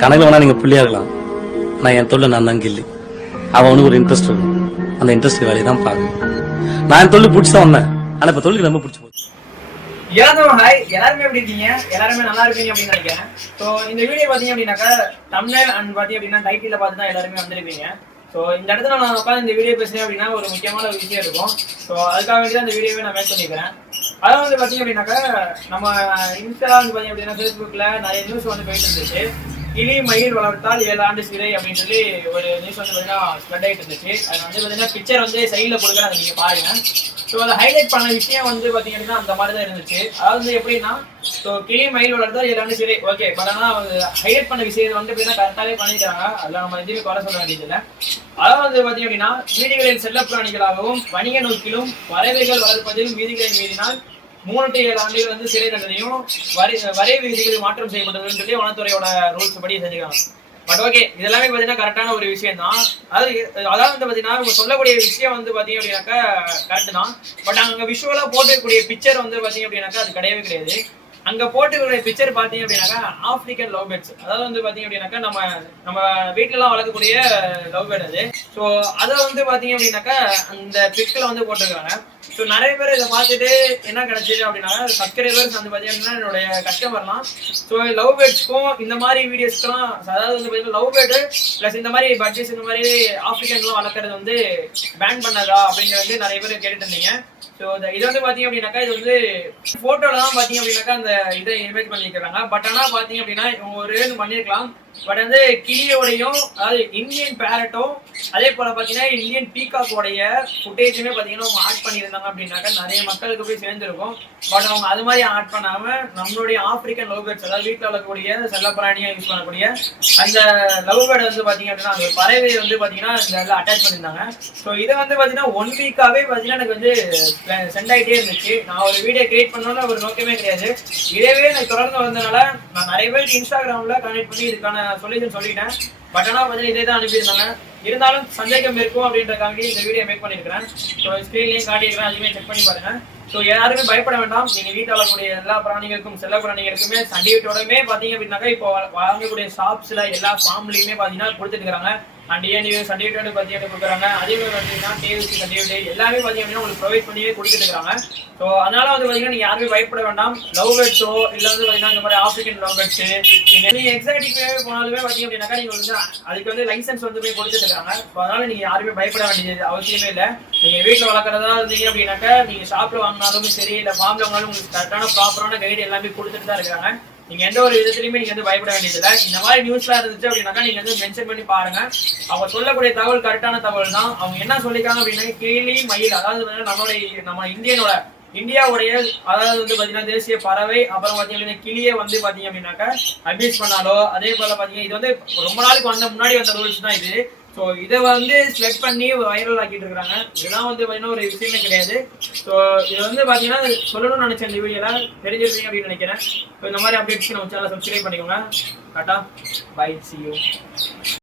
கணக்கில் வேணா நீங்க புள்ளியா இருக்கலாம், நான் என் தொழில் நான் தான் கில்லி. அவனுக்கு ஒரு இன்ட்ரெஸ்ட் இருக்கும், அந்த இன்ட்ரெஸ்ட் வேலையை தான் பார்க்கணும். நான் என் தொழில் பிடிச்சதான் வந்தேன், ஆனா இப்ப தொழில் ரொம்ப பிடிச்சி போச்சு. ஹாய், எல்லாருமே எப்படி இருக்கீங்க? எல்லாருமே நல்லா இருக்கீங்க அப்படின்னு நினைக்கிறேன். ஸோ இந்த வீடியோ பார்த்தீங்க அப்படின்னாக்கா தமிழ் அண்ட் பார்த்தீங்க அப்படின்னா டைட்டில் பார்த்து தான் எல்லாருமே வந்திருப்பீங்க. ஸோ இந்த இடத்துல நான் உட்காந்து இந்த வீடியோ பேசுறேன் அப்படின்னா ஒரு முக்கியமான ஒரு விஷயம் இருக்கும். ஸோ அதுக்காக வேண்டி தான் இந்த வீடியோவை நான் மேக் பண்ணிக்கிறேன். அதாவது வந்து பார்த்தீங்க அப்படின்னாக்கா நம்ம இன்ஸ்டா வந்து பார்த்தீங்க அப்படின்னா ஃபேஸ்புக்கில் நிறைய நியூஸ் வந்து போயிட்டு இருந்துச்சு. கிளி மயில் வளர்த்தால் 7 ஆண்டு சிறை அப்படின்னு சொல்லி ஒரு நியூஸ் வந்து பார்த்தீங்கன்னா ஸ்ப்ரெட் ஆகிட்டு இருந்துச்சு. அது வந்து பார்த்தீங்கன்னா பிக்சர் வந்து சைடில் கொடுக்குறேன், அதை நீங்கள் பாருங்க. ஸோ அதை ஹைலைட் பண்ண விஷயம் வந்து பார்த்தீங்க அப்படின்னா அந்த மாதிரி தான் இருந்துச்சு. அதாவது வந்து எப்படின்னா, ஸோ கிளி மயில் வளர்த்தால் 7 ஆண்டு சிறை, ஓகே. பட் ஆனால் ஹைலைட் பண்ண விஷயம் வந்து எப்படின்னா கரெக்டாகவே பண்ணிக்கிறாங்க. அதில் நம்ம எதுவுமே குறை சொல்ல வேண்டியதில்லை. அதாவது வந்து பார்த்தீங்க அப்படின்னா, வீடுகளில் செல்லப்பிராணிகளாகவும் வணிக நோக்கிலும் பறவைகள் வளர்ப்பதிலும் விதிகளை மீறினால் 3 to 7 ஆண்டுகள் வந்து சிறை தண்டனையும் வரை விதிகள் மாற்றம் செய்யப்பட்டதுன்னு சொல்லி வனத்துறையோட ரூல்ஸ் படி செஞ்சுக்காங்க. பட் ஓகே, இதெல்லாமே பார்த்தீங்கன்னா கரெக்டான ஒரு விஷயம் தான். அதாவது வந்து பார்த்தீங்கன்னா இவங்க சொல்லக்கூடிய விஷயம் வந்து பார்த்தீங்க அப்படின்னாக்கா கரெக்ட் தான். பட் அங்கே விஷுவலாக போட்டுக்கூடிய பிக்சர் வந்து பார்த்தீங்க அப்படின்னாக்கா அது கிடையவே கிடையாது. அங்கே போட்டுக்கூடிய பிக்சர் பார்த்தீங்க அப்படின்னாக்கா ஆப்பிரிக்கன் லவ் பேர்ட்ஸ். அதாவது வந்து பார்த்தீங்க அப்படின்னாக்கா நம்ம வீட்டிலலாம் வளர்க்கக்கூடிய லவ் பேர்ட் அது. ஸோ அதை வந்து பார்த்தீங்க அப்படின்னாக்கா அந்த பிக்கில் வந்து போட்டிருக்காங்க. ஸோ நிறைய பேர் இதை பார்த்துட்டு என்ன கிடைச்சிது அப்படின்னா, சப்ஸ்கிரைபர்ஸ் வந்து பார்த்தீங்கன்னா என்னுடைய கஸ்டமர்லாம் ஸோ லவ் பேர்ட்ஸ்க்கும் இந்த மாதிரி வீடியோஸ்க்குலாம், அதாவது வந்து பார்த்தீங்கன்னா லவ் பேர்டு ப்ளஸ் இந்த மாதிரி பட்ஜெட்ஸ் இந்த மாதிரி ஆஃப்ரிக்கன்லாம் வளர்க்குறது வந்து பேன் பண்ணதா அப்படின்னு வந்து நிறைய பேர் கேட்டுட்டு இருந்தீங்க. ஸோ இது வந்து பார்த்தீங்க அப்படின்னாக்கா இது வந்து ஃபோட்டோவில் தான் பார்த்தீங்க அப்படின்னாக்கா அந்த இதை இமேஜ் பண்ணிக்கிறாங்க. பட் ஆனால் பார்த்தீங்க அப்படின்னா இவங்க ஒரு இது பண்ணியிருக்கலாம். பட் வந்து கிளியோடையும், அதாவது இந்தியன் பேரட்டும் அதே போல் பார்த்தீங்கன்னா இந்தியன் பீகாக்கோடைய ஃபுட்டேஜுமே பார்த்தீங்கன்னா அவங்க ஆட் பண்ணியிருந்தாங்க அப்படின்னாக்கா நிறைய மக்களுக்கு போய் சேர்ந்துருக்கும். பட் அவங்க அது மாதிரி ஆட் பண்ணாமல் நம்மளுடைய ஆப்பிரிக்கன் லவ் பேர்ட்ஸ், அதாவது வீட்டில் வளர்க்கக்கூடிய செல்லப்பிராணியாக யூஸ் பண்ணக்கூடிய அந்த லவ் பேர்டு வந்து பார்த்தீங்க அப்படின்னா அந்த பறவை வந்து பார்த்தீங்கன்னா இந்த இதில் அட்டாச் பண்ணியிருந்தாங்க. ஸோ இதை வந்து பார்த்தீங்கன்னா 1 வீக்காகவே பார்த்தீங்கன்னா எனக்கு வந்து சென்ட் ஆகிட்டே இருந்துச்சு. நான் ஒரு வீடியோ கிரியேட் பண்ணோன்னு ஒரு நோக்கமே கிடையாது. இதவே எனக்கு தொடர்ந்து வந்ததுனால நான் நிறைய பேருக்கு இன்ஸ்டாகிராமில் கனெக்ட் பண்ணி இதுக்கான சொல்யூஷன் சொல்லிட்டேன். பட் ஆனால் பார்த்தீங்கன்னா இதே தான் அனுப்பியிருந்தாங்க. இருந்தாலும் சந்தேகம் இருக்கும் அப்படின்றக்காண்டி இந்த வீடியோ மேக் பண்ணியிருக்கிறேன். ஸோ ஸ்க்ரீன்லேயும் காட்டியிருக்கிறேன், அதுவுமே செக் பண்ணி பாருங்க. ஸோ யாருமே பயப்பட வேண்டாம். நீங்கள் வீட்டில் வளரக்கூடிய எல்லா பிராணிகளுக்கும் செல்ல பிராணிகளுக்குமே சர்டிஃபிகேட்டோடமே பார்த்தீங்க அப்படின்னாக்கா இப்போ வாங்கக்கூடிய ஷாப்ஸில் எல்லா ஃபார்ம்லேயுமே பார்த்தீங்கன்னா கொடுத்துட்டு இருக்காங்க. அண்ட் ஏன் சர்டிஃபிகேட் பார்த்தீங்கன்னா கொடுக்குறாங்க. அதே மாதிரி பார்த்தீங்கன்னா டிஎஸ்சி சர்டிஃபிகேட் எல்லாமே பார்த்தீங்க அப்படின்னா உங்களுக்கு ப்ரொவைட் பண்ணியே கொடுத்துட்டு இருக்காங்க. ஸோ அதனால வந்து பார்த்தீங்கன்னா நீங்கள் யாருமே பயப்பட வேண்டாம். லவ் பேர்ட்ஸோ இல்லை வந்து பார்த்தீங்கன்னா இந்த மாதிரி ஆப்பிரிக்கன் லவ் பேர்ட்ஸு நீங்கள் எக்ஸாட்டிக்கு போனாலுமே பார்த்தீங்க அப்படின்னாக்கா நீங்கள் வந்து அதுக்கு வந்து லைசன்ஸ் வந்து போய் கொடுத்துட்டு இருக்காங்க. ஸோ அதனால நீங்கள் யாருமே பயப்பட வேண்டியது அவசியமே இல்லை. நீங்கள் வீட்டில் வளர்க்குறதா இருந்தீங்க அப்படின்னாக்கா நீங்கள் ஷாப்பில் வாங்கினாலும் சரி இல்லை ஃபார்மில் வாங்கினாலும் உங்களுக்கு கரெக்டான ப்ராப்பரான கைடு எல்லாமே கொடுத்துட்டு தான் இருக்காங்க. நீங்க எந்த ஒரு விதத்துலயுமே நீங்க வந்து பயப்பட வேண்டியதில்லை. இந்த மாதிரி நியூஸ்லாம் இருந்துச்சு அப்படின்னாக்கா நீங்க வந்து மென்ஷன் பண்ணி பாருங்க. அவங்க சொல்லக்கூடிய தகவல் கரெக்டான தகவல் தான். அவங்க என்ன சொல்லிருக்காங்க அப்படின்னா கிளி மயில், அதாவது நம்ம இந்தியாவுடைய அதாவது வந்து பாத்தீங்கன்னா தேசிய பறவை, அப்புறம் பாத்தீங்கன்னா கிளியை வந்து பாத்தீங்க அப்படின்னாக்கா அபியூஸ் பண்ணாலோ, அதே போல பாத்தீங்கன்னா இது வந்து ரொம்ப நாளுக்கு முன்னாடி வந்த ரூல்ஸ் தான் இது. ஸோ இதை வந்து ஸ்ப்ரெட் பண்ணி வைரல் ஆக்கிட்டு இருக்காங்க. இதெல்லாம் வந்து பார்த்தீங்கன்னா ஒரு விஷயமே கிடையாது. ஸோ இது வந்து பார்த்தீங்கன்னா சொல்லணும்னு நினைச்சேன், இந்த வீடியோலாம் தெரிஞ்சிருக்கீங்க அப்படின்னு நினைக்கிறேன். ஸோ இந்த மாதிரி அப்டேட்ஸ்க்கு நம்ம சேனலை சப்ஸ்கிரைப் பண்ணிக்கோங்க. Tata, bye, see you.